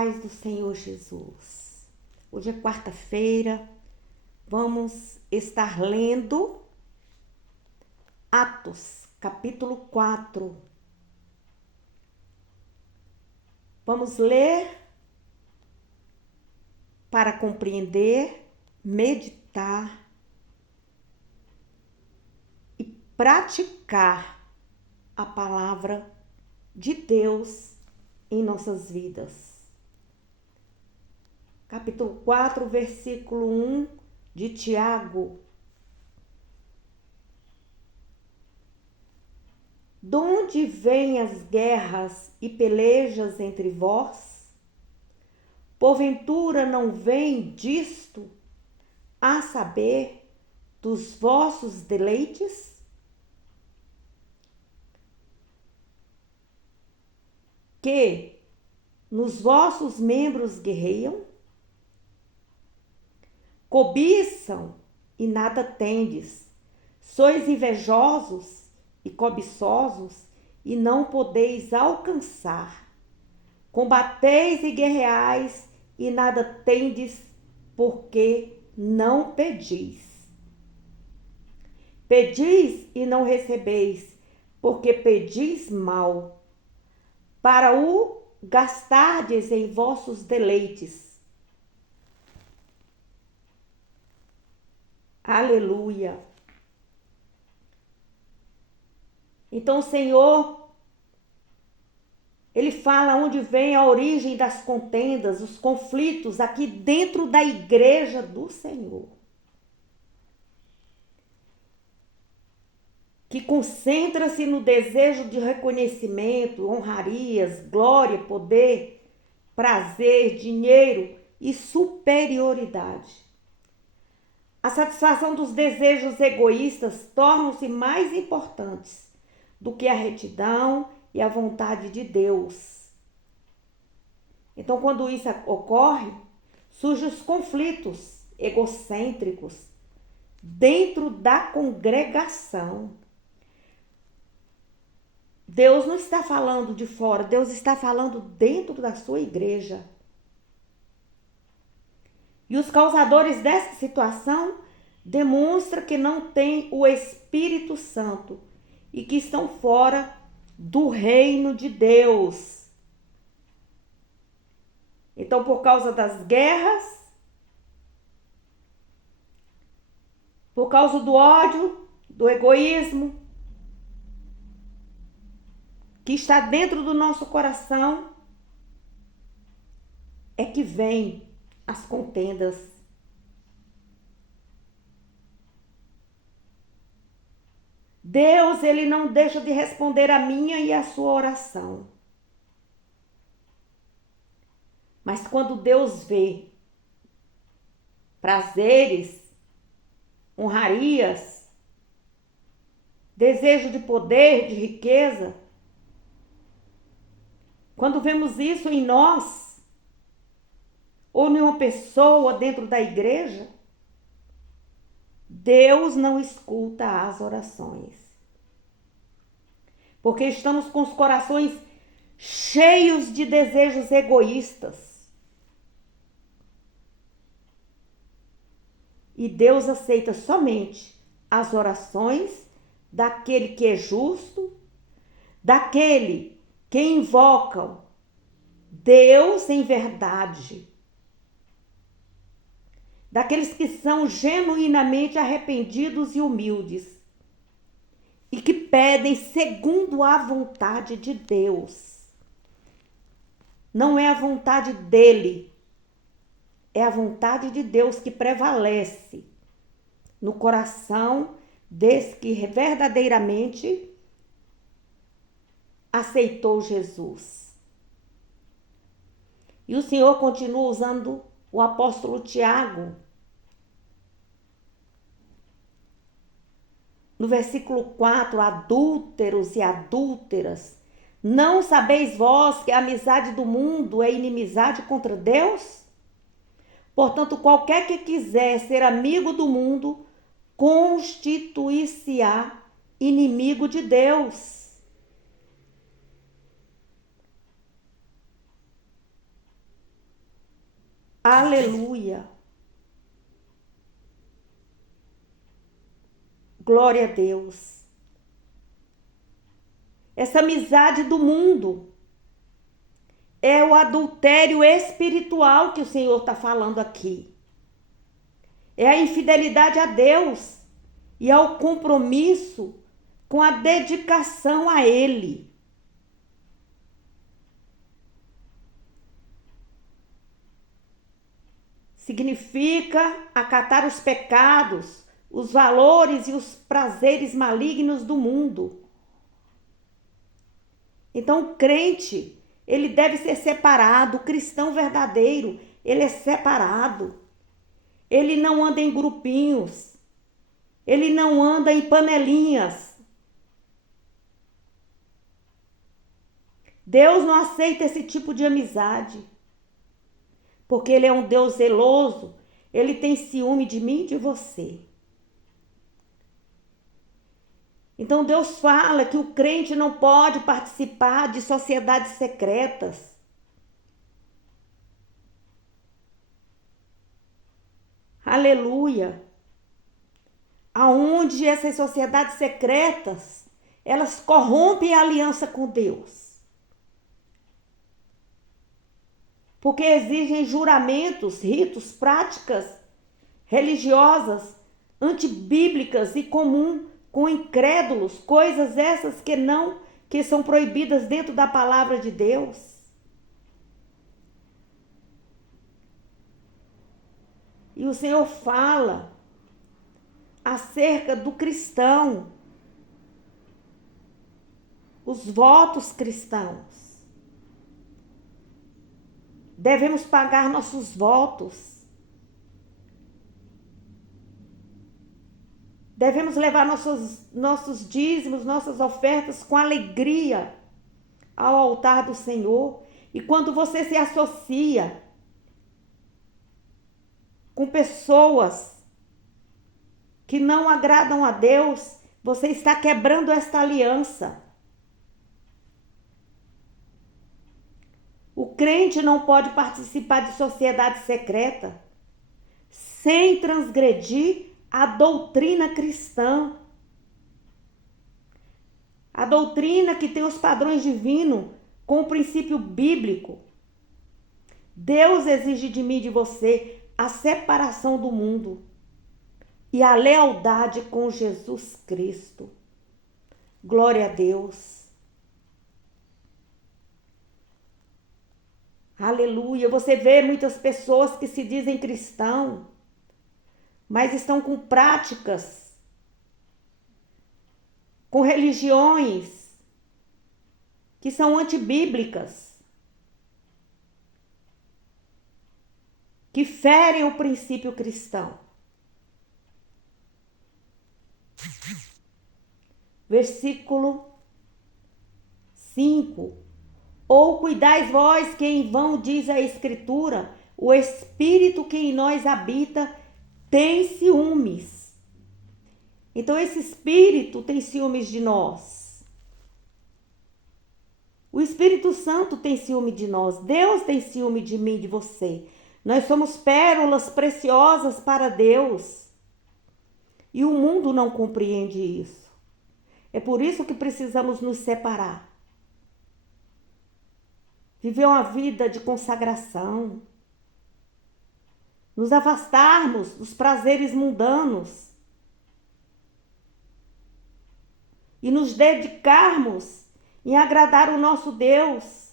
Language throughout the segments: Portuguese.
paz do Senhor Jesus. Hoje é quarta-feira, vamos estar lendo Atos, capítulo 4. Vamos ler para compreender, meditar e praticar a palavra de Deus em nossas vidas. Capítulo 4, versículo 1 de Tiago. Donde vêm as guerras e pelejas entre vós? Porventura não vem disto, a saber, dos vossos deleites? Que nos vossos membros guerreiam? Cobiçam e nada tendes, sois invejosos e cobiçosos e não podeis alcançar. Combateis e guerreais e nada tendes, porque não pedis. Pedis e não recebeis, porque pedis mal, para o gastardes em vossos deleites. Aleluia. Então o Senhor, Ele fala onde vem a origem das contendas, os conflitos aqui dentro da igreja do Senhor. Que concentra-se no desejo de reconhecimento, honrarias, glória, poder, prazer, dinheiro e superioridade. A satisfação dos desejos egoístas tornam-se mais importantes do que a retidão e a vontade de Deus. Então, quando isso ocorre, surgem os conflitos egocêntricos dentro da congregação. Deus não está falando de fora, Deus está falando dentro da sua igreja. E os causadores dessa situação demonstram que não têm o Espírito Santo e que estão fora do reino de Deus. Então, por causa das guerras, por causa do ódio, do egoísmo, que está dentro do nosso coração, é que vem as contendas. Deus, Ele não deixa de responder a minha e a sua oração. Mas quando Deus vê prazeres, honrarias, desejo de poder, de riqueza, quando vemos isso em nós, ou em uma pessoa dentro da igreja, Deus não escuta as orações. Porque estamos com os corações cheios de desejos egoístas. E Deus aceita somente as orações daquele que é justo, daquele que invocam Deus em verdade, daqueles que são genuinamente arrependidos e humildes e que pedem segundo a vontade de Deus. Não é a vontade dele, é a vontade de Deus que prevalece no coração desse que verdadeiramente aceitou Jesus. E o Senhor continua usando o apóstolo Tiago. No versículo 4, adúlteros e adúlteras, não sabeis vós que a amizade do mundo é inimizade contra Deus? Portanto, qualquer que quiser ser amigo do mundo, constituir-se-á inimigo de Deus. Aleluia. Glória a Deus. Essa amizade do mundo é o adultério espiritual que o Senhor está falando aqui. É a infidelidade a Deus e ao compromisso com a dedicação a Ele. Significa acatar os pecados, os valores e os prazeres malignos do mundo. Então, o crente, ele deve ser separado. O cristão verdadeiro, ele é separado. Ele não anda em grupinhos. Ele não anda em panelinhas. Deus não aceita esse tipo de amizade. Porque Ele é um Deus zeloso. Ele tem ciúme de mim e de você. Então Deus fala que o crente não pode participar de sociedades secretas. Aleluia. Aonde essas sociedades secretas, elas corrompem a aliança com Deus. Porque exigem juramentos, ritos, práticas religiosas, antibíblicas e comum com incrédulos, coisas essas que são proibidas dentro da palavra de Deus. E o Senhor fala acerca do cristão, os votos cristãos. Devemos pagar nossos votos. Devemos levar nossos dízimos, nossas ofertas com alegria ao altar do Senhor. E quando você se associa com pessoas que não agradam a Deus, você está quebrando esta aliança. O crente não pode participar de sociedade secreta sem transgredir a doutrina cristã. A doutrina que tem os padrões divinos com o princípio bíblico. Deus exige de mim e de você a separação do mundo e a lealdade com Jesus Cristo. Glória a Deus. Aleluia. Você vê muitas pessoas que se dizem cristão, mas estão com práticas, com religiões que são antibíblicas, que ferem o princípio cristão. Versículo 5. Ou cuidais vós que em vão diz a Escritura, o Espírito que em nós habita tem ciúmes. Então esse Espírito tem ciúmes de nós. O Espírito Santo tem ciúme de nós. Deus tem ciúme de mim e de você. Nós somos pérolas preciosas para Deus. E o mundo não compreende isso. É por isso que precisamos nos separar. Viver uma vida de consagração. Nos afastarmos dos prazeres mundanos. E nos dedicarmos em agradar o nosso Deus.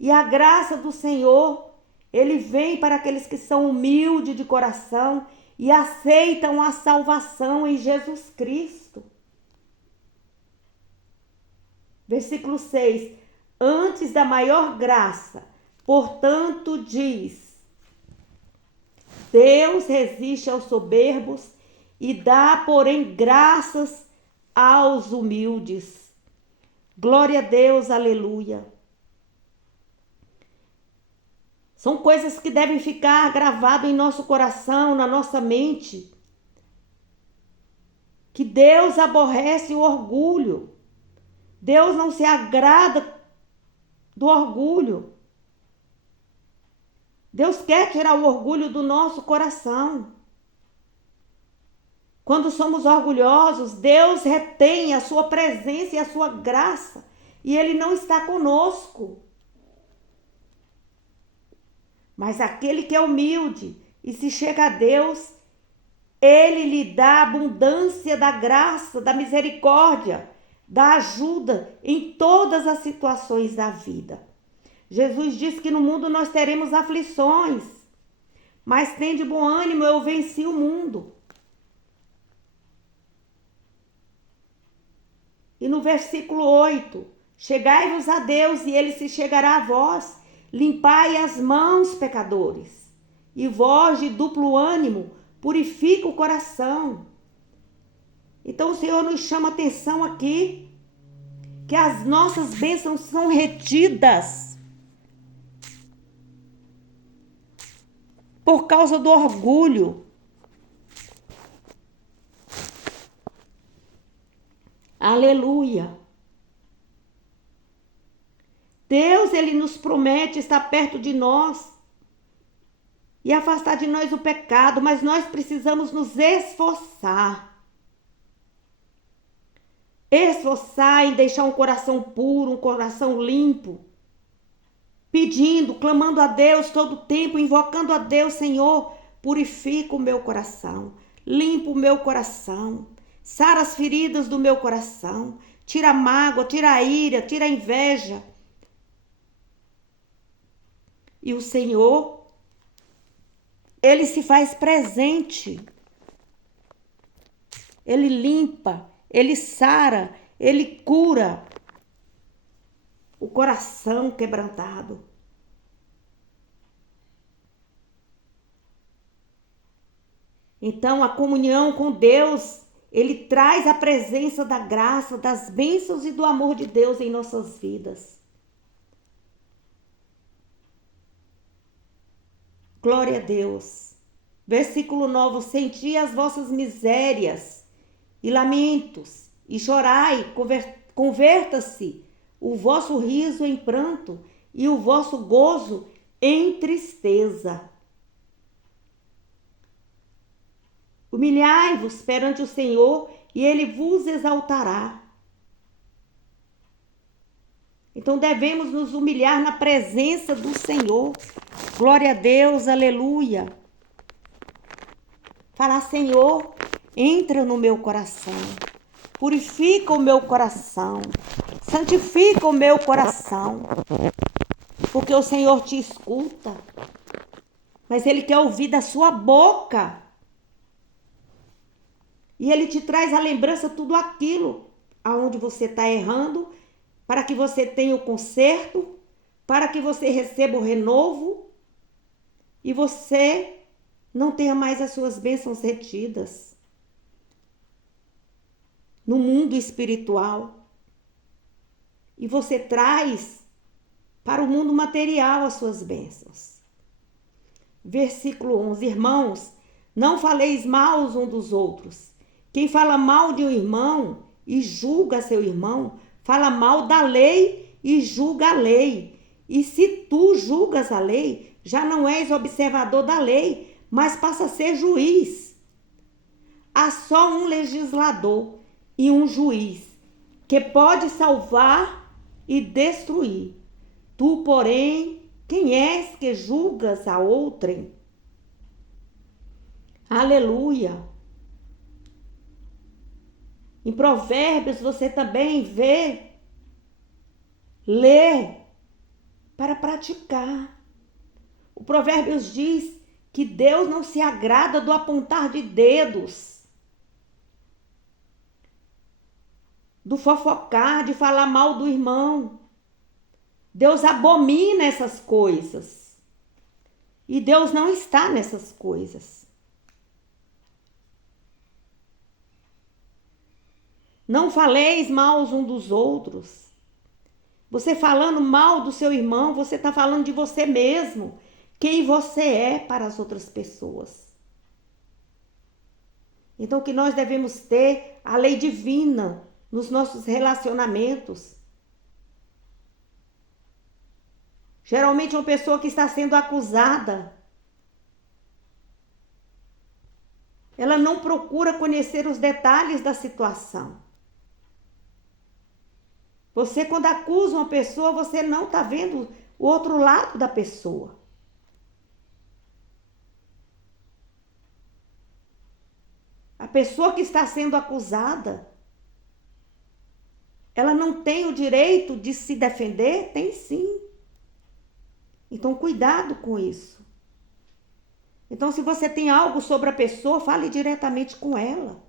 E a graça do Senhor, Ele vem para aqueles que são humildes de coração e aceitam a salvação em Jesus Cristo. Versículo 6. Antes da maior graça, portanto, diz: Deus resiste aos soberbos e dá, porém, graças aos humildes. Glória a Deus, aleluia. São coisas que devem ficar gravadas em nosso coração, na nossa mente. Que Deus aborrece o orgulho. Deus não se agrada do orgulho. Deus quer tirar o orgulho do nosso coração. Quando somos orgulhosos, Deus retém a sua presença e a sua graça. E Ele não está conosco. Mas aquele que é humilde e se chega a Deus, Ele lhe dá a abundância da graça, da misericórdia, da ajuda em todas as situações da vida. Jesus disse que no mundo nós teremos aflições, mas tem de bom ânimo, eu venci o mundo. E no versículo 8, chegai-vos a Deus e Ele se chegará a vós, limpai as mãos, pecadores, e vós de duplo ânimo, purifica o coração. Então o Senhor nos chama a atenção aqui, que as nossas bênçãos são retidas por causa do orgulho. Aleluia. Deus, Ele nos promete estar perto de nós e afastar de nós o pecado, mas nós precisamos nos esforçar. Esforçar em deixar um coração puro, um coração limpo, pedindo, clamando a Deus todo o tempo, invocando a Deus, Senhor, purifica o meu coração, limpa o meu coração, sara as feridas do meu coração, tira a mágoa, tira a ira, tira a inveja. E o Senhor, Ele se faz presente. Ele limpa, Ele sara, Ele cura o coração quebrantado. Então, a comunhão com Deus, Ele traz a presença da graça, das bênçãos e do amor de Deus em nossas vidas. Glória a Deus. Versículo 9. Senti as vossas misérias e lamentos, e chorai, converta-se o vosso riso em pranto e o vosso gozo em tristeza. Humilhai-vos perante o Senhor e Ele vos exaltará. Então devemos nos humilhar na presença do Senhor. Glória a Deus, aleluia. Falar, Senhor, entra no meu coração, purifica o meu coração, santifica o meu coração, porque o Senhor te escuta, mas Ele quer ouvir da sua boca. E Ele te traz à lembrança tudo aquilo aonde você está errando, para que você tenha o conserto, para que você receba o renovo e você não tenha mais as suas bênçãos retidas no mundo espiritual. E você traz para o mundo material as suas bênçãos. Versículo 11. Irmãos, não faleis mal uns dos outros. Quem fala mal de um irmão e julga seu irmão, fala mal da lei e julga a lei. E se tu julgas a lei, já não és observador da lei, mas passa a ser juiz. Há só um legislador e um juiz, que pode salvar e destruir. Tu, porém, quem és que julgas a outrem? Aleluia! Em Provérbios você também lê para praticar. O Provérbios diz que Deus não se agrada do apontar de dedos, do fofocar, de falar mal do irmão. Deus abomina essas coisas. E Deus não está nessas coisas. Não faleis mal uns dos outros. Você falando mal do seu irmão, você está falando de você mesmo. Quem você é para as outras pessoas. Então, que nós devemos ter a lei divina nos nossos relacionamentos. Geralmente uma pessoa que está sendo acusada, ela não procura conhecer os detalhes da situação. Você, quando acusa uma pessoa, você não está vendo o outro lado da pessoa. A pessoa que está sendo acusada, ela não tem o direito de se defender? Tem sim. Então, cuidado com isso. Então, se você tem algo sobre a pessoa, fale diretamente com ela.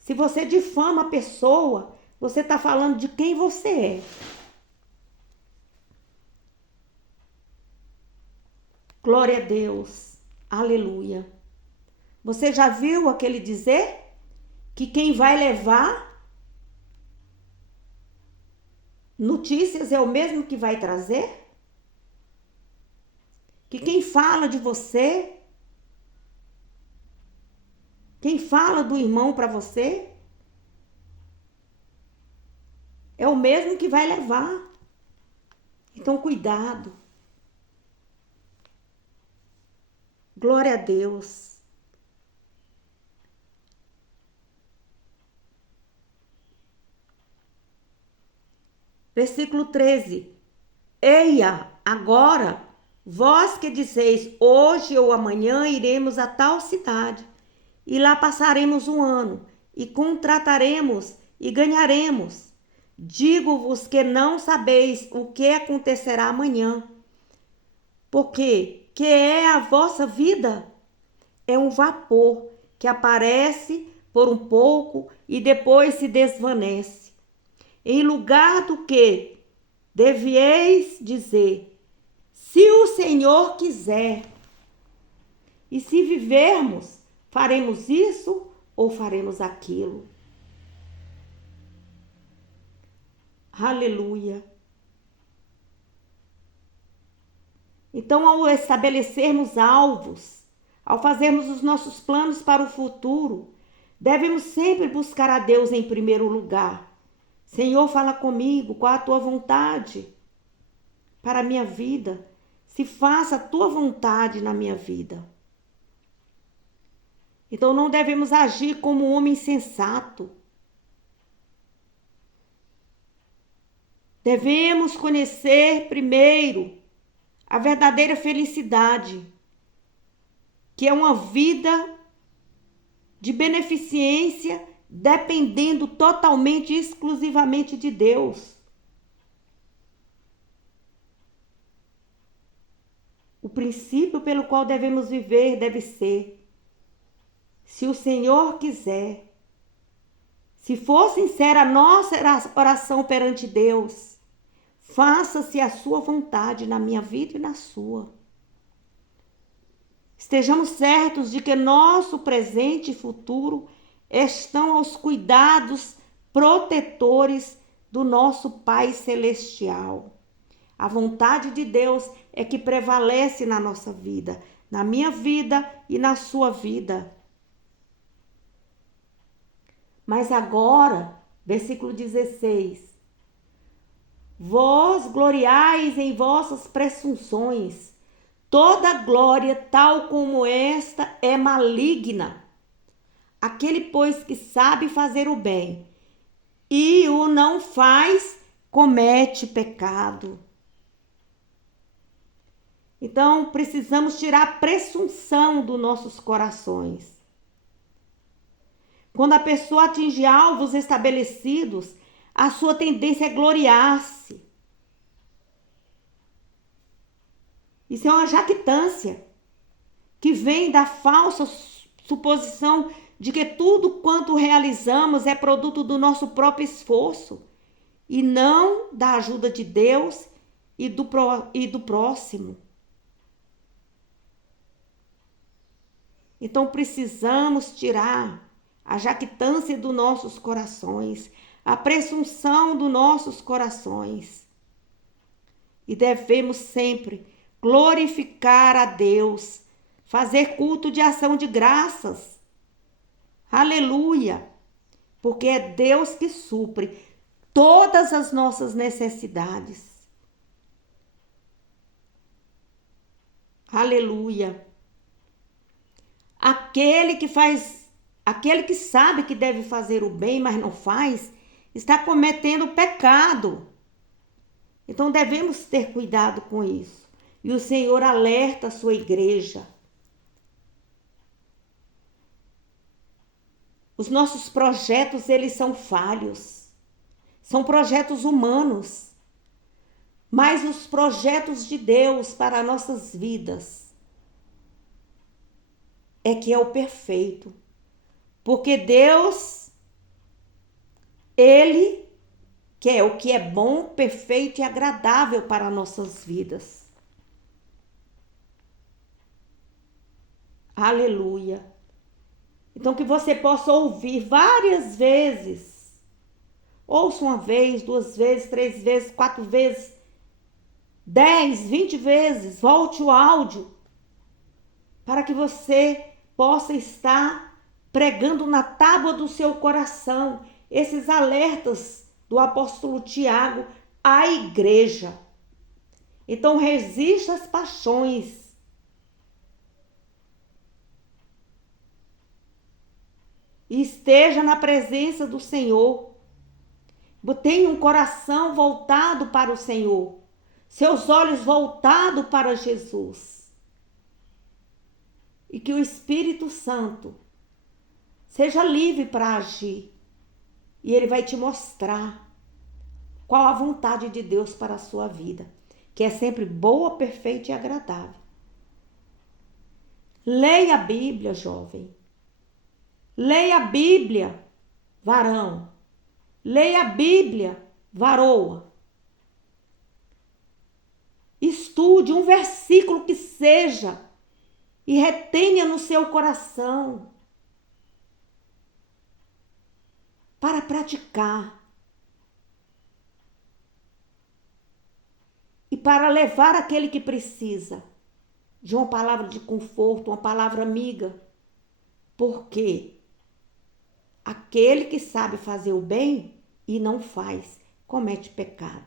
Se você difama a pessoa, você está falando de quem você é. Glória a Deus. Aleluia. Você já viu aquele dizer que quem vai levar notícias é o mesmo que vai trazer? Que quem fala de você, quem fala do irmão para você, é o mesmo que vai levar. Então, cuidado. Glória a Deus. Versículo 13. Eia, agora, vós que dizeis, hoje ou amanhã iremos a tal cidade, e lá passaremos um ano, e contrataremos e ganharemos. Digo-vos que não sabeis o que acontecerá amanhã, porque que é a vossa vida? É um vapor que aparece por um pouco e depois se desvanece. Em lugar do que devieis dizer, se o Senhor quiser, e se vivermos, faremos isso ou faremos aquilo. Aleluia. Então, ao estabelecermos alvos, ao fazermos os nossos planos para o futuro, devemos sempre buscar a Deus em primeiro lugar. Senhor, fala comigo, qual a tua vontade para a minha vida? Se faça a tua vontade na minha vida. Então, não devemos agir como um homem insensato. Devemos conhecer primeiro a verdadeira felicidade, que é uma vida de beneficência, dependendo totalmente e exclusivamente de Deus. O princípio pelo qual devemos viver deve ser: se o Senhor quiser. Se for sincera a nossa oração perante Deus, faça-se a sua vontade na minha vida e na sua. Estejamos certos de que nosso presente e futuro estão aos cuidados protetores do nosso Pai Celestial. A vontade de Deus é que prevalece na nossa vida, na minha vida e na sua vida. Mas agora, versículo 16, vós gloriais em vossas presunções, toda glória tal como esta é maligna. Aquele, pois, que sabe fazer o bem e o não faz, comete pecado. Então, precisamos tirar a presunção dos nossos corações. Quando a pessoa atinge alvos estabelecidos, a sua tendência é gloriar-se. Isso é uma jactância que vem da falsa suposição de que tudo quanto realizamos é produto do nosso próprio esforço e não da ajuda de Deus e do próximo. Então precisamos tirar a jactância dos nossos corações, a presunção dos nossos corações. E devemos sempre glorificar a Deus, fazer culto de ação de graças. Aleluia! Porque é Deus que supre todas as nossas necessidades. Aleluia. Aquele que sabe que deve fazer o bem, mas não faz, está cometendo pecado. Então devemos ter cuidado com isso. E o Senhor alerta a sua igreja. Os nossos projetos, eles são falhos. São projetos humanos. Mas os projetos de Deus para nossas vidas é que é o perfeito. Porque Deus, Ele quer o que é bom, perfeito e agradável para nossas vidas. Aleluia. Então que você possa ouvir várias vezes. Ouça uma vez, 2 vezes, 3 vezes, 4 vezes, 10, 20 vezes. Volte o áudio para que você possa estar pregando na tábua do seu coração esses alertas do apóstolo Tiago à igreja. Então resista às paixões. E esteja na presença do Senhor. Tenha um coração voltado para o Senhor. Seus olhos voltados para Jesus. E que o Espírito Santo seja livre para agir. E Ele vai te mostrar qual a vontade de Deus para a sua vida. Que é sempre boa, perfeita e agradável. Leia a Bíblia, jovem. Leia a Bíblia, varão. Leia a Bíblia, varoa. Estude um versículo que seja e retenha no seu coração para praticar e para levar aquele que precisa de uma palavra de conforto, uma palavra amiga, porque aquele que sabe fazer o bem e não faz, comete pecado.